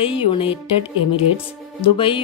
Dubai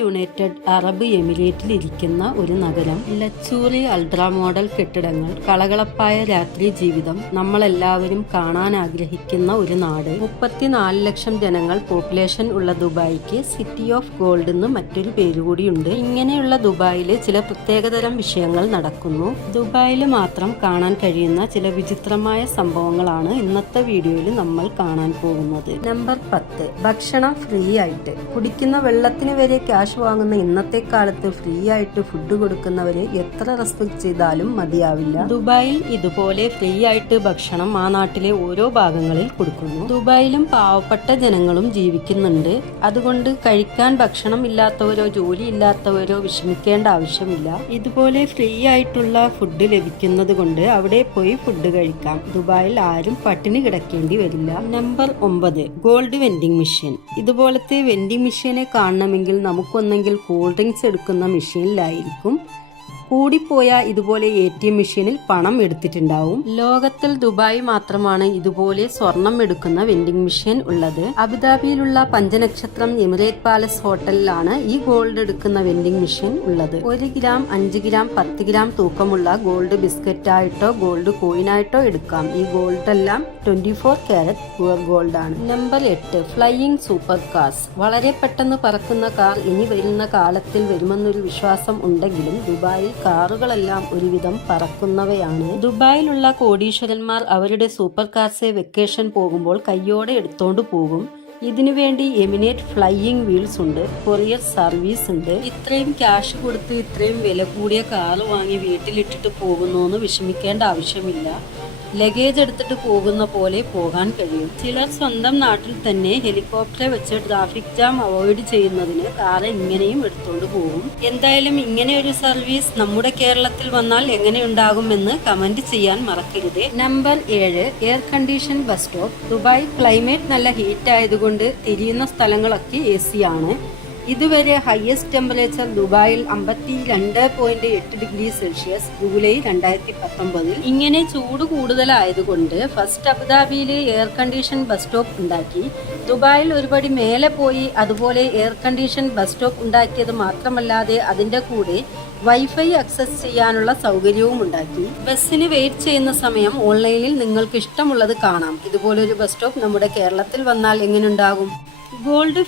United Arab എമിറേറ്റിൽ ഇരിക്കുന്ന ഒരു നഗരം. ലക്സൂറി അൾട്രാ മോഡൽ കെട്ടിടങ്ങൾ, കളകളപ്പായ രാത്രി ജീവിതം, നമ്മളെല്ലാവരും കാണാൻ ആഗ്രഹിക്കുന്ന ഒരു നാട്. 34 ലക്ഷം ജനങ്ങൾ പോപ്പുലേഷൻ ഉള്ള ദുബായിക്ക് സിറ്റി ഓഫ് ഗോൾഡ് എന്ന് മറ്റൊരു പേരുകൂടിയുണ്ട്. ഇങ്ങനെയുള്ള ദുബായില് ചില പ്രത്യേകതരം വിഷയങ്ങൾ നടക്കുന്നു. ദുബായിൽ മാത്രം കാണാൻ കഴിയുന്ന ചില വിചിത്രമായ സംഭവങ്ങളാണ് ഇന്നത്തെ വീഡിയോയിൽ നമ്മൾ കാണാൻ പോകുന്നത്. നമ്പർ 10. ഭക്ഷണം ഫ്രീ ആയിട്ട്. കുടിക്കുന്ന വെള്ളത്തിന് വരെ ക്യാഷ് വാങ്ങുന്ന ഇന്നത്തെ കാലത്ത് ഫ്രീ ആയിട്ട് ഫുഡ് കൊടുക്കുന്നവരെ എത്ര റെസ്പെക്ട് ചെയ്താലും മതിയാവില്ല. ദുബായിൽ ഇതുപോലെ ഫ്രീ ആയിട്ട് ഭക്ഷണം ആ നാട്ടിലെ ഓരോ ഭാഗങ്ങളിൽ കൊടുക്കുന്നു. ദുബായിലും പാവപ്പെട്ട ജനങ്ങളും ജീവിക്കുന്നുണ്ട്. അതുകൊണ്ട് കഴിക്കാൻ ഭക്ഷണം ഇല്ലാത്തവരോ ജോലി ഇല്ലാത്തവരോ വിഷമിക്കേണ്ട ആവശ്യമില്ല. ഇതുപോലെ ഫ്രീ ആയിട്ടുള്ള ഫുഡ് ലഭിക്കുന്നത് കൊണ്ട് അവിടെ പോയി ഫുഡ് കഴിക്കാം. ദുബായിൽ ആരും പട്ടിണി കിടക്കേണ്ടി വരില്ല. നമ്പർ 9. Gold vending machine. ഇതുപോലത്തെ വെൻഡിങ് മെഷീനെ കാണണമെങ്കിൽ നമുക്കൊന്നെങ്കിൽ കൂൾ ഡ്രിങ്ക്സ് എടുക്കുന്ന മെഷീനിലായിരിക്കും, കൂടിപ്പോയ ഇതുപോലെ ATM മെഷീനിൽ പണം എടുത്തിട്ടുണ്ടാവും. ലോകത്തിൽ ദുബായ് മാത്രമാണ് ഇതുപോലെ സ്വർണം എടുക്കുന്ന വെൻഡിങ് മെഷീൻ ഉള്ളത്. അബുദാബിയിലുള്ള പഞ്ചനക്ഷത്രം എമിറേറ്റ് പാലസ് ഹോട്ടലിലാണ് ഈ ഗോൾഡ് എടുക്കുന്ന വെൻഡിങ് മെഷീൻ ഉള്ളത്. 1 ഗ്രാം, 5 ഗ്രാം, 10 ഗ്രാം തൂക്കമുള്ള ഗോൾഡ് ബിസ്ക്കറ്റ് ആയിട്ടോ ഗോൾഡ് കോയിനായിട്ടോ എടുക്കാം. ഈ ഗോൾഡ് എല്ലാം 24 കാരറ്റ് പ്യുവർ ഗോൾഡ് ആണ്. നമ്പർ 8. Flying super cars. വളരെ പെട്ടെന്ന് പറക്കുന്ന കാർ ഇനി വരുന്ന കാലത്തിൽ വരുമെന്നൊരു വിശ്വാസം ഉണ്ടെങ്കിലും ദുബായിൽ കാറുകളെല്ലാം ഒരുവിധം പറക്കുന്നവയാണ്. ദുബായിലുള്ള കോടീശ്വരന്മാർ അവരുടെ സൂപ്പർ കാർസെ വെക്കേഷൻ പോകുമ്പോൾ കയ്യോടെ എടുത്തോണ്ട് പോകും. ഇതിനുവേണ്ടി എമിറേറ്റ് ഫ്ലൈയിങ് വീൽസ് ഉണ്ട്, കൊറിയർ സർവീസ് ഉണ്ട്. ഇത്രയും ക്യാഷ് കൊടുത്ത് ഇത്രയും വില കൂടിയ കാർ വാങ്ങി വീട്ടിലിട്ടിട്ട് പോകുന്നു വിഷമിക്കേണ്ട ആവശ്യമില്ല. ലഗേജ് എടുത്തിട്ട് പോകുന്ന പോലെ പോകാൻ കഴിയും. ചിലർ സ്വന്തം നാട്ടിൽ തന്നെ ഹെലികോപ്റ്ററെ വെച്ച് ട്രാഫിക് ജാം അവോയ്ഡ് ചെയ്യുന്നതിന് കാറ് ഇങ്ങനെയും എടുത്തോണ്ട് പോകും. എന്തായാലും ഇങ്ങനെ ഒരു സർവീസ് നമ്മുടെ കേരളത്തിൽ വന്നാൽ എങ്ങനെയുണ്ടാകുമെന്ന് കമന്റ് ചെയ്യാൻ മറക്കരുത്. Number 7. Air condition bus stop. Dubai climate നല്ല ഹീറ്റ് ആയതുകൊണ്ട് തിരിയുന്ന സ്ഥലങ്ങളൊക്കെ AC ആണ്. ഇതുവരെ ഹയസ്റ്റ് ടെമ്പറേച്ചർ ദുബായിൽ 52.8 ഡിഗ്രി സെൽഷ്യസ് ജൂലൈ 2019. ഇങ്ങനെ ചൂട് കൂടുതലായതുകൊണ്ട് ഫസ്റ്റ് അബുദാബിയിൽ എയർ കണ്ടീഷൻ ബസ് സ്റ്റോപ്പ് ഉണ്ടാക്കി. ദുബായിൽ ഒരുപടി മേലെ പോയി അതുപോലെ എയർ കണ്ടീഷൻ ബസ് സ്റ്റോപ്പ് ഉണ്ടാക്കിയത് മാത്രമല്ലാതെ അതിന്റെ കൂടെ വൈഫൈ ആക്സസ് ചെയ്യാനുള്ള സൗകര്യവും ഉണ്ടാക്കി. ബസ്സിന് വെയിറ്റ് ചെയ്യുന്ന സമയം ഓൺലൈനിൽ നിങ്ങൾക്ക് ഇഷ്ടമുള്ളത് കാണാം. ഇതുപോലൊരു ബസ് സ്റ്റോപ്പ് നമ്മുടെ കേരളത്തിൽ വന്നാൽ എങ്ങനെയുണ്ടാകും? ഗോൾഡ്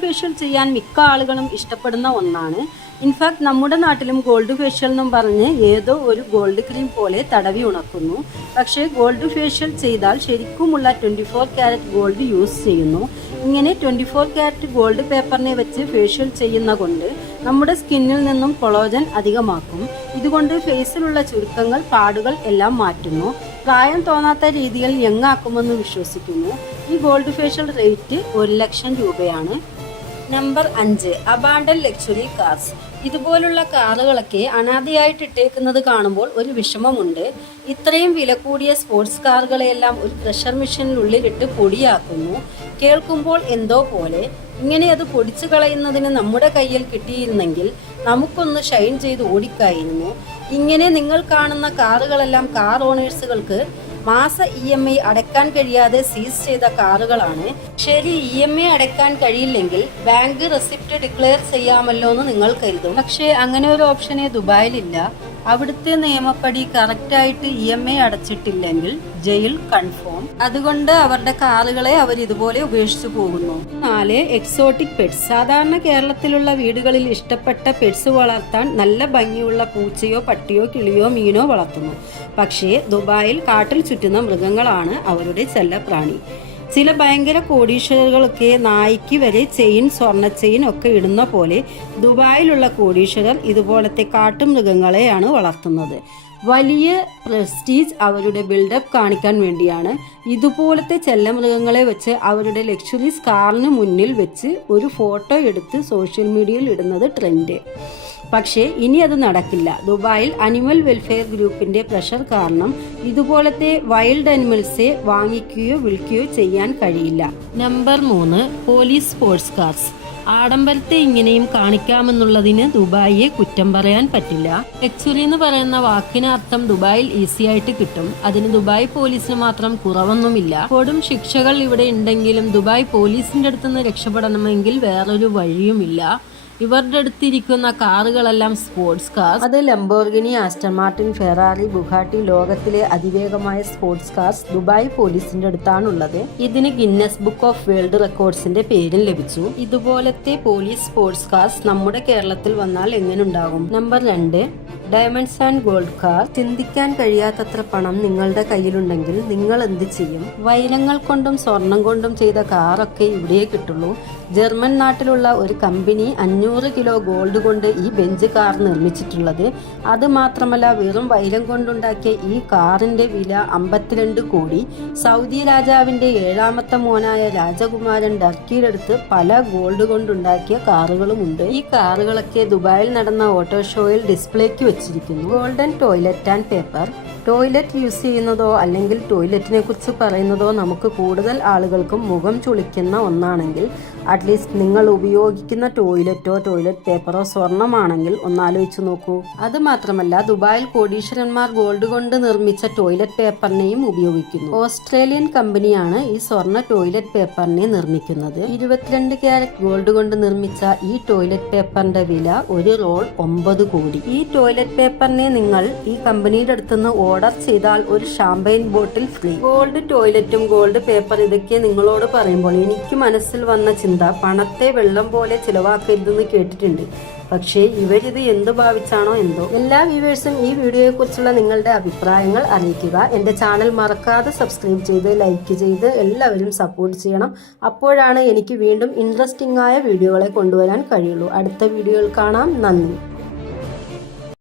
ഫേഷ്യൽ ചെയ്യാൻ മിക്ക ആളുകളും ഇഷ്ടപ്പെടുന്ന ഒന്നാണ്. ഇൻഫാക്ട് നമ്മുടെ നാട്ടിലും ഗോൾഡ് ഫേഷ്യൽ എന്നും പറഞ്ഞ് ഏതോ ഒരു ഗോൾഡ് ക്രീം പോലെ തടവി ഉണക്കുന്നു. പക്ഷേ ഗോൾഡ് ഫേഷ്യൽ ചെയ്താൽ ശരിക്കുമുള്ള 24 കാരറ്റ് ഗോൾഡ് യൂസ് ചെയ്യുന്നു. ഇങ്ങനെ 24 കാരറ്റ് ഗോൾഡ് പേപ്പറിനെ വെച്ച് ഫേഷ്യൽ ചെയ്യുന്ന കൊണ്ട് നമ്മുടെ സ്കിന്നിൽ നിന്നും കൊളോജൻ അധികമാക്കും. ഇതുകൊണ്ട് ഫേസിലുള്ള ചുരുക്കങ്ങൾ, പാടുകൾ എല്ലാം മാറ്റുന്നു. പ്രായം തോന്നാത്ത രീതിയിൽ യങ്ങാക്കുമെന്ന് വിശ്വസിക്കുന്നു. ഈ ഗോൾഡ് ഫേഷ്യൽ റേറ്റ് 1 ലക്ഷം രൂപയാണ്. നമ്പർ 5. Abandon luxury cars. ഇതുപോലുള്ള കാറുകളൊക്കെ അനാദിയായിട്ട് ഇട്ടേക്കുന്നത് കാണുമ്പോൾ ഒരു വിഷമമുണ്ട്. ഇത്രയും വില കൂടിയ സ്പോർട്സ് കാറുകളെയെല്ലാം ഒരു ക്രഷർ മെഷീനുള്ളിലിട്ട് പൊടിയാക്കുന്നു. കേൾക്കുമ്പോൾ എന്തോ പോലെ. ഇങ്ങനെ അത് പൊടിച്ചു കളയുന്നതിന് നമ്മുടെ കയ്യിൽ കിട്ടിയിരുന്നെങ്കിൽ നമുക്കൊന്ന് ഷൈൻ ചെയ്ത് ഓടിക്കായിരുന്നു. ഇങ്ങനെ നിങ്ങൾ കാണുന്ന കാറുകളെല്ലാം കാർ ഓണേഴ്സുകൾക്ക് മാസ EMI അടയ്ക്കാൻ കഴിയാതെ സീസ് ചെയ്ത കാറുകളാണ്. ശരി, EMI അടയ്ക്കാൻ കഴിയില്ലെങ്കിൽ ബാങ്ക് റെസിപ്റ്റ് ഡിക്ലെയർ ചെയ്യാമല്ലോ എന്ന് നിങ്ങൾ കരുതും. പക്ഷേ അങ്ങനെ ഒരു ഓപ്ഷനെ ദുബായിലില്ല. അവിടുത്തെ നിയമപ്പടി കറക്റ്റായിട്ട് EMI അടച്ചിട്ടില്ലെങ്കിൽ ജയിൽ കൺഫേം. അതുകൊണ്ട് അവരുടെ കാറുകളെ അവർ ഇതുപോലെ ഉപേക്ഷിച്ചു പോകുന്നു. 4. Exotic pets. സാധാരണ കേരളത്തിലുള്ള വീടുകളിൽ ഇഷ്ടപ്പെട്ട പെറ്റ്സ് വളർത്താൻ നല്ല ഭംഗിയുള്ള പൂച്ചയോ പട്ടിയോ കിളിയോ മീനോ വളർത്തുന്നു. പക്ഷേ ദുബായിൽ കാട്ടിൽ ചുറ്റുന്ന മൃഗങ്ങളാണ് അവരുടെ ചെല്ലപ്രാണി. ചില ഭയങ്കര കോടീശ്വരകളൊക്കെ നായ്ക്ക് വരെ ചെയിൻ, സ്വർണ്ണ ചെയിൻ ഒക്കെ ഇടുന്ന പോലെ ദുബായിലുള്ള കോടീശ്വരർ ഇതുപോലത്തെ കാട്ടുമൃഗങ്ങളെയാണ് വളർത്തുന്നത്. വലിയ പ്രസ്റ്റീജ് അവരുടെ ബിൽഡപ്പ് കാണിക്കാൻ വേണ്ടിയാണ് ഇതുപോലത്തെ ചെല്ലമൃഗങ്ങളെ വെച്ച് അവരുടെ ലക്ഷറീസ് കാറിന് മുന്നിൽ വെച്ച് ഒരു ഫോട്ടോ എടുത്ത് സോഷ്യൽ മീഡിയയിൽ ഇടുന്നത് ട്രെൻഡ്. പക്ഷേ ഇനി അത് നടക്കില്ല. ദുബായിൽ അനിമൽ വെൽഫെയർ ഗ്രൂപ്പിന്റെ പ്രഷർ കാരണം ഇതുപോലത്തെ വൈൽഡ് അനിമൽസെ വാങ്ങിക്കുകയോ വിൽക്കുകയോ ചെയ്യാൻ കഴിയില്ല. നമ്പർ 3. Police sports cars. ആഡംബരത്തെ ഇങ്ങനെയും കാണിക്കാമെന്നുള്ളതിന് ദുബായിയെ കുറ്റം പറയാൻ പറ്റില്ല. ലക്സുറി എന്ന് പറയുന്ന വാക്കിന് അർത്ഥം ദുബായിൽ ഈസി ആയിട്ട് കിട്ടും. അതിന് ദുബായ് പോലീസിന് മാത്രം കുറവൊന്നുമില്ല. കൊടും ശിക്ഷകൾ ഇവിടെ ഉണ്ടെങ്കിലും ദുബായ് പോലീസിന്റെ അടുത്തുനിന്ന് രക്ഷപ്പെടണമെങ്കിൽ വേറൊരു വഴിയുമില്ല. ഇവരുടെ അടുത്തിരിക്കുന്ന കാറുകളെല്ലാം സ്പോർട്സ് കാർ. അത് Lamborghini, Aston Martin, Ferrari, Bugatti, ലോകത്തിലെ അതിവേഗമായ സ്പോർട്സ് കാർസ് ദുബായ് പോലീസിന്റെ അടുത്താണുള്ളത്. ഇതിന് ഗിന്നസ് ബുക്ക് ഓഫ് വേൾഡ് റെക്കോർഡ്സിന്റെ പേരും ലഭിച്ചു. ഇതുപോലത്തെ പോലീസ് സ്പോർട്സ് കാർസ് നമ്മുടെ കേരളത്തിൽ വന്നാൽ എങ്ങനെയുണ്ടാകും? Number 2, diamonds and gold car. ചിന്തിക്കാൻ കഴിയാത്തത്ര പണം നിങ്ങളുടെ കയ്യിലുണ്ടെങ്കിൽ നിങ്ങൾ എന്ത് ചെയ്യും? വൈരങ്ങൾ കൊണ്ടും സ്വർണം കൊണ്ടും ചെയ്ത കാറൊക്കെ ഇവിടെയേ കിട്ടുള്ളൂ. ജർമ്മൻ നാട്ടിലുള്ള ഒരു കമ്പനി 500 കിലോ ഗോൾഡ് കൊണ്ട് ഈ ബെഞ്ച് കാർ നിർമ്മിച്ചിട്ടുള്ളത്. അത് മാത്രമല്ല, വെറും വൈരം കൊണ്ടുണ്ടാക്കിയ ഈ കാറിന്റെ വില 52 കോടി. സൗദി രാജാവിന്റെ 7ാമത്തെ മോനായ രാജകുമാരൻ ടർക്കിയിലെടുത്ത് പല ഗോൾഡ് കൊണ്ടുണ്ടാക്കിയ കാറുകളുമുണ്ട്. ഈ കാറുകളൊക്കെ ദുബായിൽ നടന്ന ഓട്ടോ ഷോയിൽ ഡിസ്പ്ലേക്ക് വെച്ചിരിക്കുന്നു. Golden toilet and paper. Toilet use ചെയ്യുന്നതോ അല്ലെങ്കിൽ ടോയ്ലറ്റിനെ കുറിച്ച് പറയുന്നതോ നമുക്ക് കൂടുതൽ ആളുകൾക്കും മുഖം ചുളിക്കുന്ന ഒന്നാണെങ്കിൽ അറ്റ്ലീസ്റ്റ് നിങ്ങൾ ഉപയോഗിക്കുന്ന ടോയ്ലറ്റോ ടോയ്ലറ്റ് പേപ്പറോ സ്വർണമാണെങ്കിൽ ഒന്നാലോചിച്ച് നോക്കൂ. അത് മാത്രമല്ല, ദുബായിൽ കോടീശ്വരന്മാർ ഗോൾഡ് കൊണ്ട് നിർമ്മിച്ച ടോയ്ലറ്റ് പേപ്പറിനെയും ഉപയോഗിക്കുന്നു. ഓസ്ട്രേലിയൻ കമ്പനിയാണ് ഈ സ്വർണ്ണ ടോയ്ലറ്റ് പേപ്പറിനെ നിർമ്മിക്കുന്നത്. 22 ക്യാരറ്റ് ഗോൾഡ് കൊണ്ട് നിർമ്മിച്ച ഈ ടോയ്ലറ്റ് പേപ്പറിന്റെ വില ഒരു റോൾ 9 കോടി. ഈ ടോയ്ലറ്റ് പേപ്പറിനെ നിങ്ങൾ ഈ കമ്പനിയുടെ അടുത്തുനിന്ന് ഓർഡർ ചെയ്താൽ ഒരു ഷാമ്പയിൻ ബോട്ടിൽ ഫ്രീ. ഗോൾഡ് ടോയ്ലറ്റും ഗോൾഡ് പേപ്പർ ഇതൊക്കെ നിങ്ങളോട് പറയുമ്പോൾ എനിക്ക് മനസ്സിൽ വന്ന ചിന്ത, പണത്തെ വെള്ളം പോലെ ചിലവാക്കരുതെന്ന് കേട്ടിട്ടുണ്ട്. പക്ഷേ ഇവരിത് എന്ത് ഭാവിച്ചാണോ എന്തോ. എല്ലാ വ്യൂവേഴ്സും ഈ വീഡിയോയെ കുറിച്ചുള്ള നിങ്ങളുടെ അഭിപ്രായങ്ങൾ അറിയിക്കുക. എൻ്റെ ചാനൽ മറക്കാതെ സബ്സ്ക്രൈബ് ചെയ്ത് ലൈക്ക് ചെയ്ത് എല്ലാവരും സപ്പോർട്ട് ചെയ്യണം. അപ്പോഴാണ് എനിക്ക് വീണ്ടും ഇൻട്രസ്റ്റിംഗ് ആയ വീഡിയോകളെ കൊണ്ടുവരാൻ കഴിയുള്ളൂ. അടുത്ത വീഡിയോയിൽ കാണാം. നന്ദി.